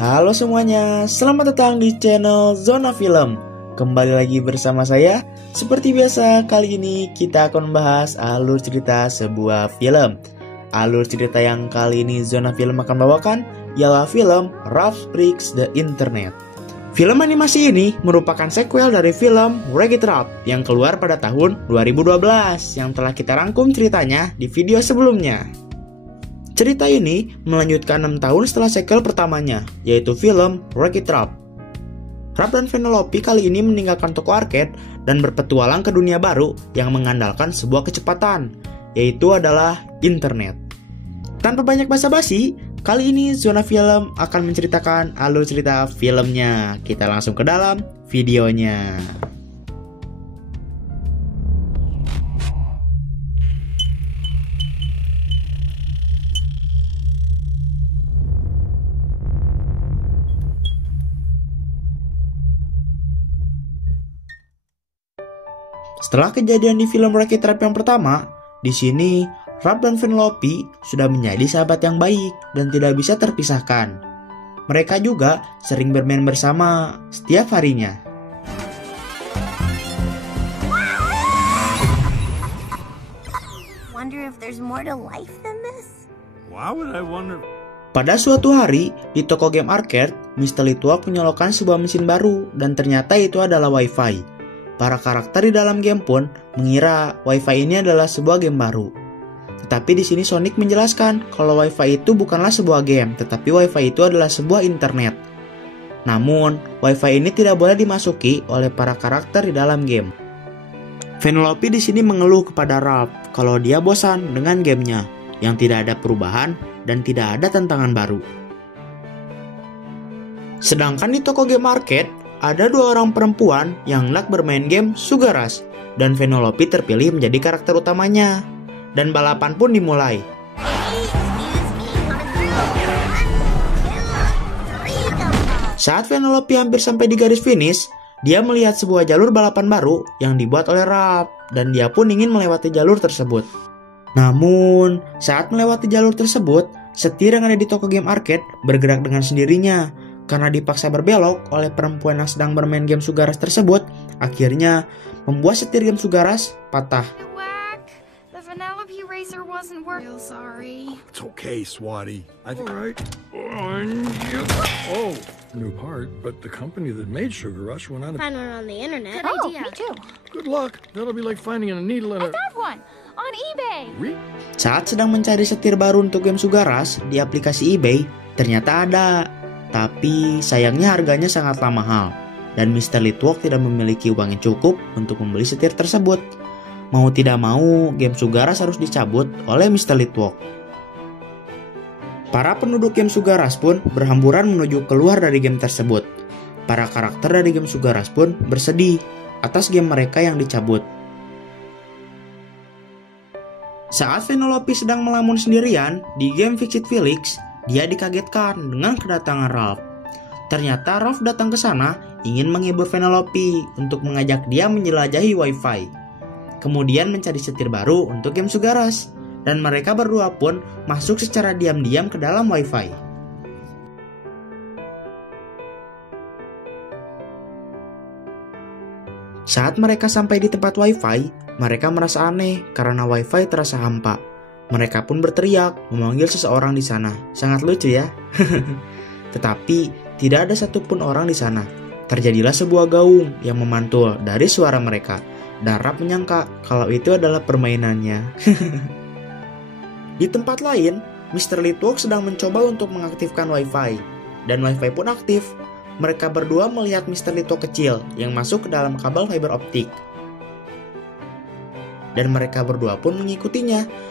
Halo semuanya, selamat datang di channel Zona Film. Kembali lagi bersama saya. Seperti biasa, kali ini kita akan membahas alur cerita sebuah film. Alur cerita yang kali ini Zona Film akan bawakan ialah film Ralph Breaks the Internet. Film animasi ini merupakan sequel dari film Wreck-It Ralph yang keluar pada tahun 2012 yang telah kita rangkum ceritanya di video sebelumnya. Cerita ini melanjutkan 6 tahun setelah sequel pertamanya, yaitu film Wreck-It Ralph. Ralph dan Vanellope kali ini meninggalkan toko arcade dan berpetualang ke dunia baru yang mengandalkan sebuah kecepatan, yaitu adalah internet. Tanpa banyak basa-basi, kali ini Zona Film akan menceritakan alur cerita filmnya. Kita langsung ke dalam videonya. Setelah kejadian di film Wreck-It Ralph yang pertama, di sini Ralph dan Vanellope sudah menjadi sahabat yang baik dan tidak bisa terpisahkan. Mereka juga sering bermain bersama setiap harinya. Wonder if there's more to life than this? Why would I wonder? Pada suatu hari, di toko game arcade, Mr. Litwak menyolokkan sebuah mesin baru dan ternyata itu adalah Wi-Fi. Para karakter di dalam game pun mengira Wi-Fi ini adalah sebuah game baru. Tetapi di sini Sonic menjelaskan kalau Wi-Fi itu bukanlah sebuah game, tetapi Wi-Fi itu adalah sebuah internet. Namun, Wi-Fi ini tidak boleh dimasuki oleh para karakter di dalam game. Vanellope di sini mengeluh kepada Ralph kalau dia bosan dengan gamenya yang tidak ada perubahan dan tidak ada tantangan baru. Sedangkan di toko game arcade, ada 2 orang perempuan yang hendak bermain game Sugar Rush dan Vanellope terpilih menjadi karakter utamanya. Dan balapan pun dimulai. Saat Vanellope hampir sampai di garis finish, dia melihat sebuah jalur balapan baru yang dibuat oleh Ralph dan dia pun ingin melewati jalur tersebut. Namun, saat melewati jalur tersebut, setir yang ada di toko game arcade bergerak dengan sendirinya. Karena dipaksa berbelok oleh perempuan yang sedang bermain game Sugar Rush tersebut, akhirnya membuat setir game Sugar Rush patah. The Vanellope racer wasn't working. Sorry. It's okay, Swati. Alright. Oh, new part, but the company that made Sugar Rush went out of... Find one on the internet. Good idea. Me too. Good luck. That'll be like finding a needle in a... I found one on eBay. Saat sedang mencari setir baru untuk game Sugar Rush di aplikasi eBay, ternyata ada. Tapi sayangnya harganya sangatlah mahal dan Mr. Litwak tidak memiliki uang yang cukup untuk membeli setir tersebut. Mau tidak mau, game Sugar Rush harus dicabut oleh Mr. Litwak. Para penduduk game Sugar Rush pun berhamburan menuju keluar dari game tersebut. Para karakter dari game Sugar Rush pun bersedih atas game mereka yang dicabut. Saat Vanellope sedang melamun sendirian di game Fix It Felix, dia dikagetkan dengan kedatangan Ralph. Ternyata Ralph datang ke sana ingin menghibur Vanellope untuk mengajak dia menjelajahi Wi-Fi. Kemudian mencari setir baru untuk game Sugar Rush, dan mereka berdua pun masuk secara diam-diam ke dalam Wi-Fi. Saat mereka sampai di tempat Wi-Fi, mereka merasa aneh karena Wi-Fi terasa hampa. Mereka pun berteriak memanggil seseorang di sana. Sangat lucu ya. Tetapi tidak ada satupun orang di sana. Terjadilah sebuah gaung yang memantul dari suara mereka. Dan Ralph menyangka kalau itu adalah permainannya. Di tempat lain, Mr. Litwak sedang mencoba untuk mengaktifkan Wi-Fi. Dan Wi-Fi pun aktif. Mereka berdua melihat Mr. Litwak kecil yang masuk ke dalam kabel fiber optik. Dan mereka berdua pun mengikutinya.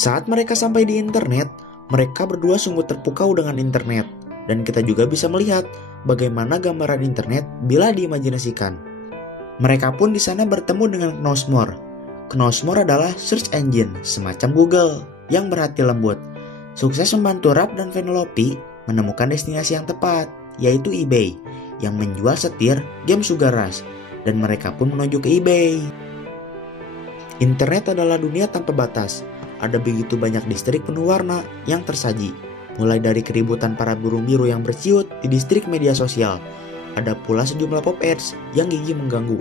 Saat mereka sampai di internet, mereka berdua sungguh terpukau dengan internet. Dan kita juga bisa melihat bagaimana gambaran internet bila diimajinasikan. Mereka pun di sana bertemu dengan Knosmore. Knowsmore adalah search engine semacam Google yang berhati lembut. Sukses membantu Ralph dan Vanellope menemukan destinasi yang tepat, yaitu eBay, yang menjual setir game Sugar Rush, dan mereka pun menuju ke eBay. Internet adalah dunia tanpa batas. Ada begitu banyak distrik penuh warna yang tersaji, mulai dari keributan para burung biru yang berciut di distrik media sosial. Ada pula sejumlah pop ads yang gigih mengganggu,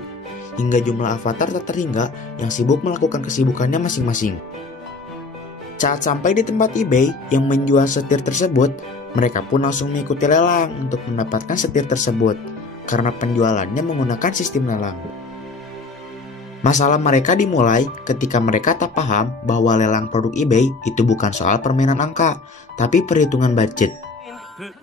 hingga jumlah avatar tak terhingga yang sibuk melakukan kesibukannya masing-masing. Saat sampai di tempat eBay yang menjual setir tersebut, mereka pun langsung mengikuti lelang untuk mendapatkan setir tersebut, karena penjualannya menggunakan sistem lelang. Masalah mereka dimulai ketika mereka tak paham bahwa lelang produk eBay itu bukan soal permainan angka, tapi perhitungan budget.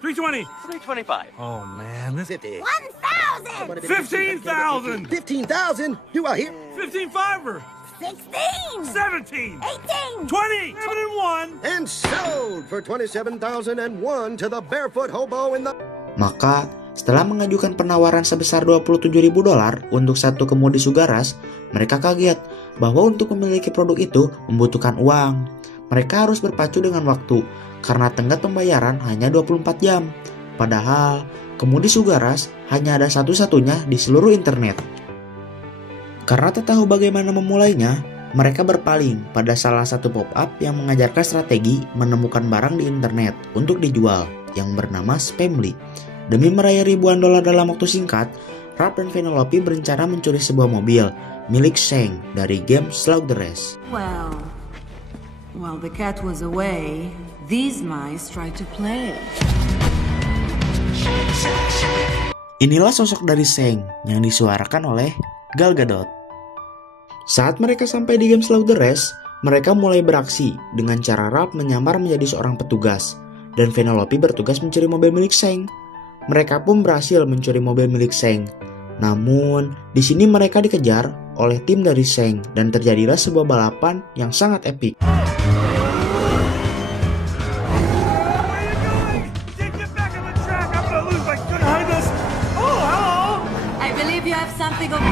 320. 325. Oh man, this 50. 1,000! 15,000. 15,000. Do I hear? 15 fiver. 16! 17. 18! 20. 7 And sold for $27,001 to the barefoot hobo in the... Maka, setelah mengajukan penawaran sebesar $27.000 untuk satu kemudi Sugar Rush, mereka kaget bahwa untuk memiliki produk itu membutuhkan uang. Mereka harus berpacu dengan waktu, karena tenggat pembayaran hanya 24 jam. Padahal, kemudi Sugar Rush hanya ada satu-satunya di seluruh internet. Karena tak tahu bagaimana memulainya, mereka berpaling pada salah satu pop-up yang mengajarkan strategi menemukan barang di internet untuk dijual, yang bernama Spamly. Demi meraih ribuan dolar dalam waktu singkat, Ralph dan Vanellope berencana mencuri sebuah mobil milik Sheng dari game Slug the Rest. Well, while the cat was away, these mice tried to play. Inilah sosok dari Sheng yang disuarakan oleh Gal Gadot. Saat mereka sampai di game Slug the Rest, mereka mulai beraksi dengan cara Ralph menyamar menjadi seorang petugas, dan Vanellope bertugas mencuri mobil milik Sheng. Mereka pun berhasil mencuri mobil milik Sheng. Namun, di sini mereka dikejar oleh tim dari Sheng dan terjadilah sebuah balapan yang sangat epik. I believe you have something of...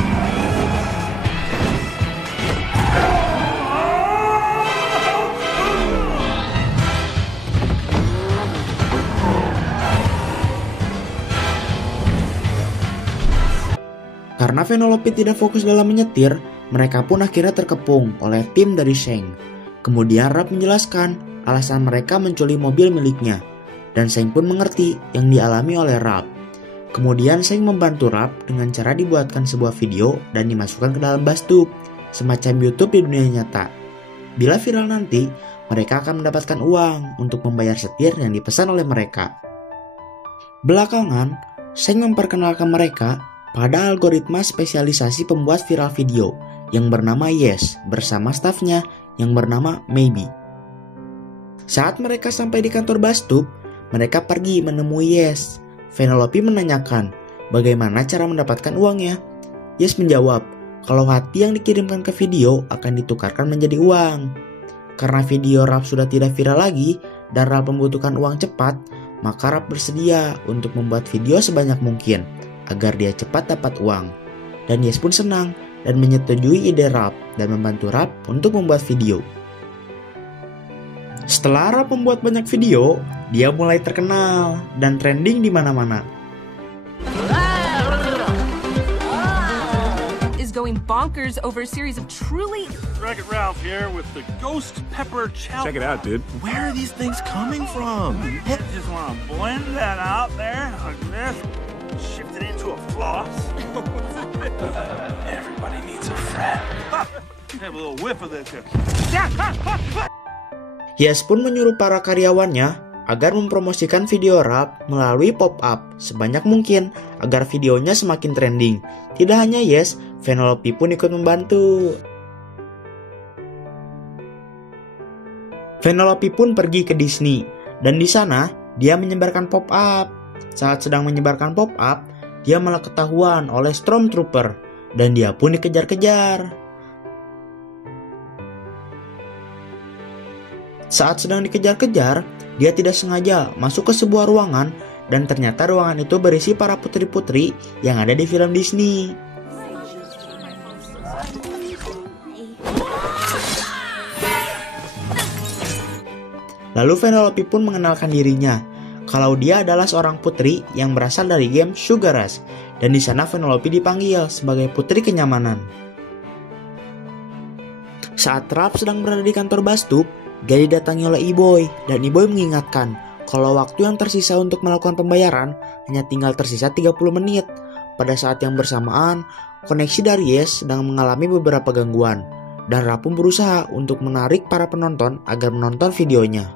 Karena Vanellope tidak fokus dalam menyetir, mereka pun akhirnya terkepung oleh tim dari Sheng. Kemudian Ralph menjelaskan alasan mereka mencuri mobil miliknya, dan Sheng pun mengerti yang dialami oleh Ralph. Kemudian Sheng membantu Ralph dengan cara dibuatkan sebuah video dan dimasukkan ke dalam bathtub, semacam YouTube di dunia nyata. Bila viral nanti, mereka akan mendapatkan uang untuk membayar setir yang dipesan oleh mereka. Belakangan, Sheng memperkenalkan mereka pada algoritma spesialisasi pembuat viral video yang bernama Yes bersama stafnya yang bernama Maybe. Saat mereka sampai di kantor bathtub, mereka pergi menemui Yes. Vanellope menanyakan bagaimana cara mendapatkan uangnya. Yes menjawab kalau hati yang dikirimkan ke video akan ditukarkan menjadi uang. Karena video Ralph sudah tidak viral lagi dan Ralph membutuhkan uang cepat, maka Ralph bersedia untuk membuat video sebanyak mungkin agar dia cepat dapat uang. Dan Yes pun senang dan menyetujui ide Ralph dan membantu Ralph untuk membuat video. Setelah Ralph membuat banyak video, dia mulai terkenal dan trending di mana-mana. Is going bonkers over a series of truly... Wreck-It Ralph here with the Ghost Pepper Chowder. Check it out, dude. Where are these things coming from? Just want to blend that out there like this. Shift it into a floss. Everybody needs a friend. Have a little whiff of this here. Yes pun menyuruh para karyawannya agar mempromosikan video Ralph melalui pop-up sebanyak mungkin agar videonya semakin trending. Tidak hanya Yes, Vanellope pun ikut membantu. Vanellope pun pergi ke Disney dan di sana dia menyebarkan pop-up. Saat sedang menyebarkan pop-up, dia malah ketahuan oleh Stormtrooper dan dia pun dikejar-kejar. Saat sedang dikejar-kejar, dia tidak sengaja masuk ke sebuah ruangan dan ternyata ruangan itu berisi para putri-putri yang ada di film Disney. Lalu Vanellope pun mengenalkan dirinya kalau dia adalah seorang putri yang berasal dari game Sugar Rush, dan di sana Vanellope dipanggil sebagai putri kenyamanan. Saat Ralph sedang berada di kantor Bastub, dia didatangi oleh E-Boy, dan E-Boy mengingatkan kalau waktu yang tersisa untuk melakukan pembayaran hanya tinggal tersisa 30 menit. Pada saat yang bersamaan, koneksi dari Yes sedang mengalami beberapa gangguan, dan Ralph pun berusaha untuk menarik para penonton agar menonton videonya.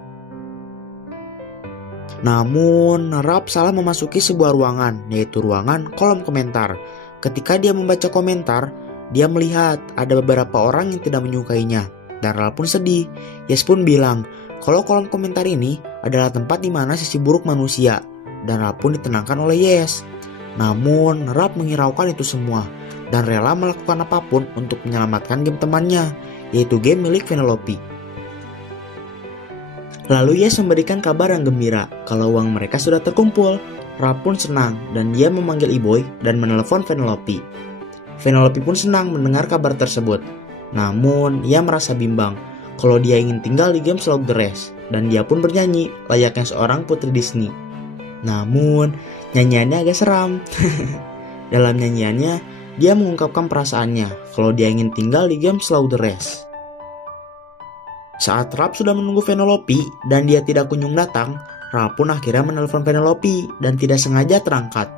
Namun, Ralph salah memasuki sebuah ruangan, yaitu ruangan kolom komentar. Ketika dia membaca komentar, dia melihat ada beberapa orang yang tidak menyukainya, dan Ralph pun sedih. Yes pun bilang kalau kolom komentar ini adalah tempat di mana sisi buruk manusia, dan Ralph pun ditenangkan oleh Yes. Namun, Ralph menghiraukan itu semua, dan rela melakukan apapun untuk menyelamatkan game temannya, yaitu game milik Vanellope. Lalu Yes memberikan kabar yang gembira kalau uang mereka sudah terkumpul. Ralph pun senang dan dia memanggil E-Boy dan menelepon Vanellope. Vanellope pun senang mendengar kabar tersebut. Namun ia merasa bimbang kalau dia ingin tinggal di game Slug the Rest, dan dia pun bernyanyi layaknya seorang putri Disney. Namun nyanyiannya agak seram. Dalam nyanyiannya dia mengungkapkan perasaannya kalau dia ingin tinggal di game Slug the Rest. Saat Ralph sudah menunggu Vanellope dan dia tidak kunjung datang, Ralph pun akhirnya menelpon Vanellope dan tidak sengaja terangkat.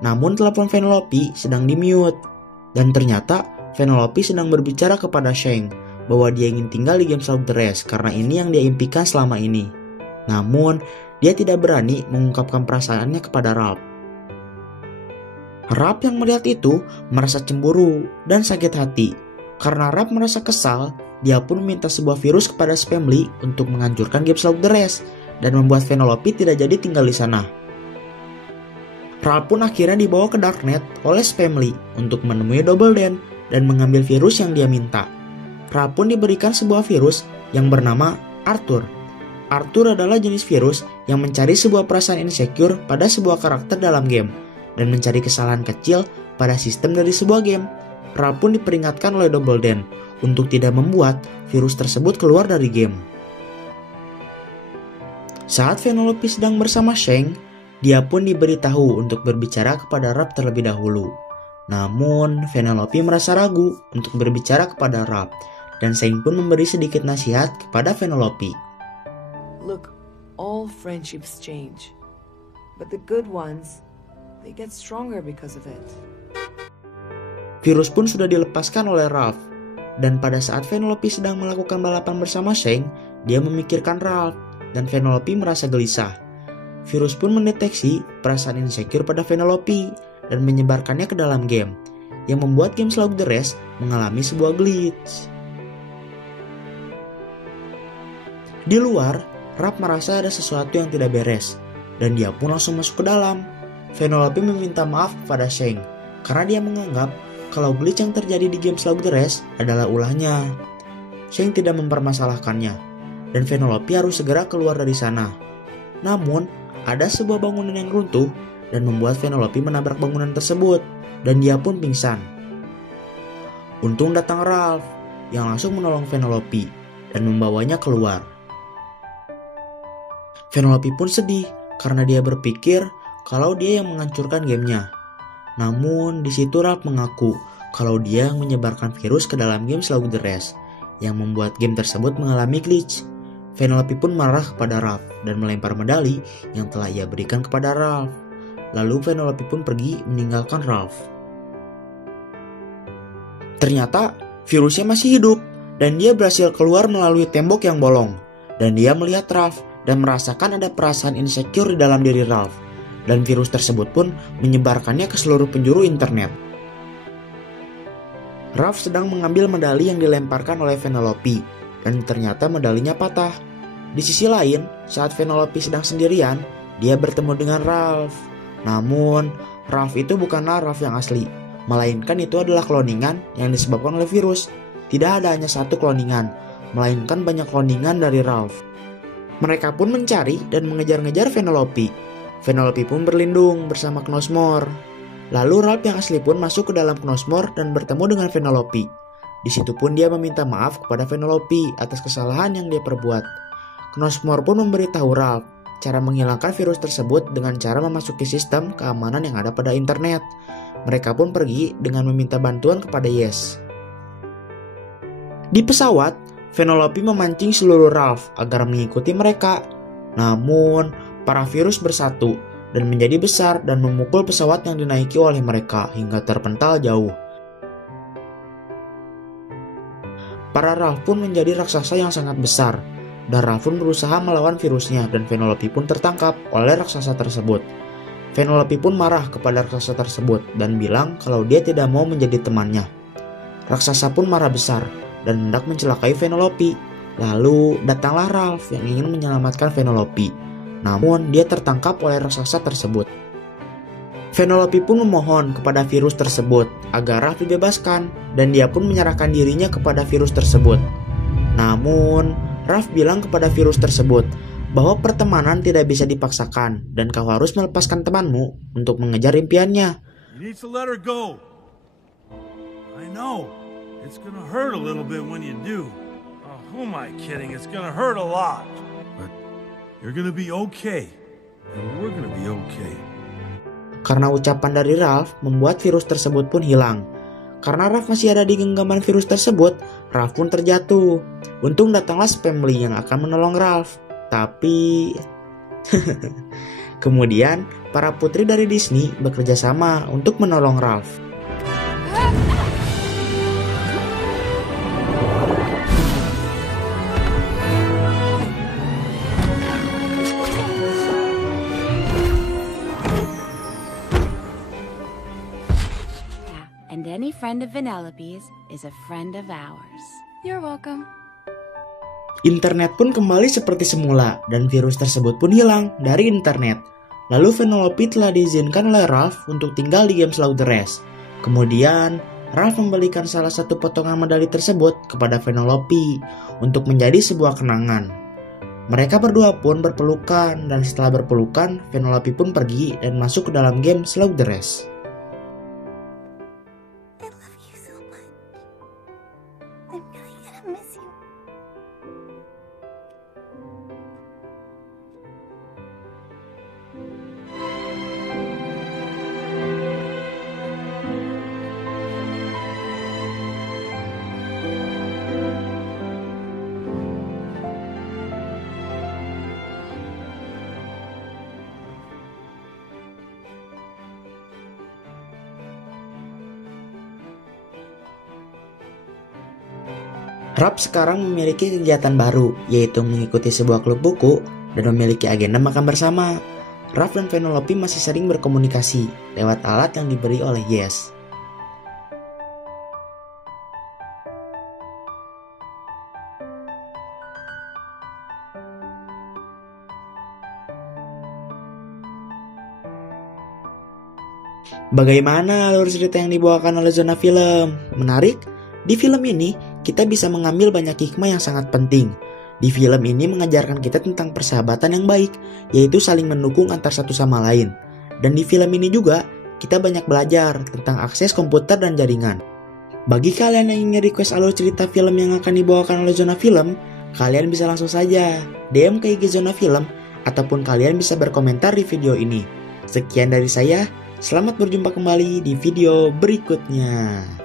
Namun telepon Vanellope sedang di-mute, dan ternyata Vanellope sedang berbicara kepada Shang bahwa dia ingin tinggal di game Slug the Rest karena ini yang dia impikan selama ini. Namun dia tidak berani mengungkapkan perasaannya kepada Ralph. Ralph yang melihat itu merasa cemburu dan sakit hati. Karena Ralph merasa kesal, dia pun meminta sebuah virus kepada Spamly untuk menghancurkan game Slug the Rest dan membuat Vanellope tidak jadi tinggal di sana. Ralph pun akhirnya dibawa ke Darknet oleh Spamly untuk menemui Double Dan dan mengambil virus yang dia minta. Ralph pun diberikan sebuah virus yang bernama Arthur. Arthur adalah jenis virus yang mencari sebuah perasaan insecure pada sebuah karakter dalam game dan mencari kesalahan kecil pada sistem dari sebuah game. Ralph pun diperingatkan oleh Double Dan untuk tidak membuat virus tersebut keluar dari game. Saat Vanellope sedang bersama Shang, dia pun diberitahu untuk berbicara kepada Ralph terlebih dahulu. Namun, Vanellope merasa ragu untuk berbicara kepada Ralph, dan Shang pun memberi sedikit nasihat kepada Vanellope. Look, all friendships change, but the good ones, they get stronger because of it. Virus pun sudah dilepaskan oleh Ralph, dan pada saat Vanellope sedang melakukan balapan bersama Shang, dia memikirkan Ralph, dan Vanellope merasa gelisah. Virus pun mendeteksi perasaan insecure pada Vanellope dan menyebarkannya ke dalam game, yang membuat game Slug the Rest mengalami sebuah glitch. Di luar, Ralph merasa ada sesuatu yang tidak beres, dan dia pun langsung masuk ke dalam. Vanellope meminta maaf kepada Shang, karena dia menganggap kalau glitch yang terjadi di game Slug the Rest adalah ulahnya. Shang tidak mempermasalahkannya, dan Vanellope harus segera keluar dari sana. Namun, ada sebuah bangunan yang runtuh dan membuat Vanellope menabrak bangunan tersebut, dan dia pun pingsan. Untung datang Ralph, yang langsung menolong Vanellope dan membawanya keluar. Vanellope pun sedih karena dia berpikir kalau dia yang menghancurkan gamenya. Namun di situ Ralph mengaku kalau dia yang menyebarkan virus ke dalam game Slug the Rest, yang membuat game tersebut mengalami glitch. Vanellope pun marah kepada Ralph dan melempar medali yang telah ia berikan kepada Ralph. Lalu Vanellope pun pergi meninggalkan Ralph. Ternyata virusnya masih hidup dan dia berhasil keluar melalui tembok yang bolong. Dan dia melihat Ralph dan merasakan ada perasaan insecure di dalam diri Ralph. Dan virus tersebut pun menyebarkannya ke seluruh penjuru internet. Ralph sedang mengambil medali yang dilemparkan oleh Vanellope, dan ternyata medalinya patah. Di sisi lain, saat Vanellope sedang sendirian, dia bertemu dengan Ralph. Namun, Ralph itu bukanlah Ralph yang asli, melainkan itu adalah kloningan yang disebabkan oleh virus. Tidak ada hanya satu kloningan, melainkan banyak kloningan dari Ralph. Mereka pun mencari dan mengejar-ngejar Vanellope. Vanellope pun berlindung bersama Knosmore. Lalu Ralph yang asli pun masuk ke dalam Knosmore dan bertemu dengan Vanellope. Di situ pun dia meminta maaf kepada Vanellope atas kesalahan yang dia perbuat. Knowsmore pun memberitahu Ralph cara menghilangkan virus tersebut dengan cara memasuki sistem keamanan yang ada pada internet. Mereka pun pergi dengan meminta bantuan kepada Yes. Di pesawat, Vanellope memancing seluruh Ralph agar mengikuti mereka. Namun, para virus bersatu dan menjadi besar dan memukul pesawat yang dinaiki oleh mereka hingga terpental jauh. Para Ralph pun menjadi raksasa yang sangat besar, dan Ralph pun berusaha melawan virusnya dan Vanellope pun tertangkap oleh raksasa tersebut. Vanellope pun marah kepada raksasa tersebut dan bilang kalau dia tidak mau menjadi temannya. Raksasa pun marah besar dan hendak mencelakai Vanellope. Lalu datanglah Ralph yang ingin menyelamatkan Vanellope. Namun dia tertangkap oleh raksasa tersebut. Vanellope pun memohon kepada virus tersebut agar Ralph dibebaskan dan dia pun menyerahkan dirinya kepada virus tersebut. Namun Ralph bilang kepada virus tersebut bahwa pertemanan tidak bisa dipaksakan dan kau harus melepaskan temanmu untuk mengejar impiannya. You need to let her go. I know. It's gonna hurt a little bit when you do. Oh, who am I kidding? It's gonna hurt a lot. But you're gonna be okay. And we're gonna be okay. Karena ucapan dari Ralph membuat virus tersebut pun hilang. Karena Ralph masih ada di genggaman virus tersebut, Ralph pun terjatuh. Untung datanglah Spamly yang akan menolong Ralph. Tapi kemudian para putri dari Disney bekerja sama untuk menolong Ralph. And any friend of Vanellope's is a friend of ours. You're welcome. Internet pun kembali seperti semula dan virus tersebut pun hilang dari internet. Lalu Vanellope telah diizinkan oleh Ralph untuk tinggal di game Slaughter Race. Kemudian Ralph memberikan salah satu potongan medali tersebut kepada Vanellope untuk menjadi sebuah kenangan. Mereka berdua pun berpelukan dan setelah berpelukan Vanellope pun pergi dan masuk ke dalam game Slaughter Race. Ralph sekarang memiliki kegiatan baru, yaitu mengikuti sebuah klub buku dan memiliki agenda makan bersama. Ralph dan Vanellope masih sering berkomunikasi lewat alat yang diberi oleh Yes. Bagaimana alur cerita yang dibawakan oleh Zona Film? Menarik? Di film ini, kita bisa mengambil banyak hikmah yang sangat penting. Di film ini mengajarkan kita tentang persahabatan yang baik, yaitu saling mendukung antar satu sama lain. Dan di film ini juga, kita banyak belajar tentang akses komputer dan jaringan. Bagi kalian yang ingin request alur cerita film yang akan dibawakan oleh Zona Film, kalian bisa langsung saja DM ke IG Zona Film, ataupun kalian bisa berkomentar di video ini. Sekian dari saya, selamat berjumpa kembali di video berikutnya.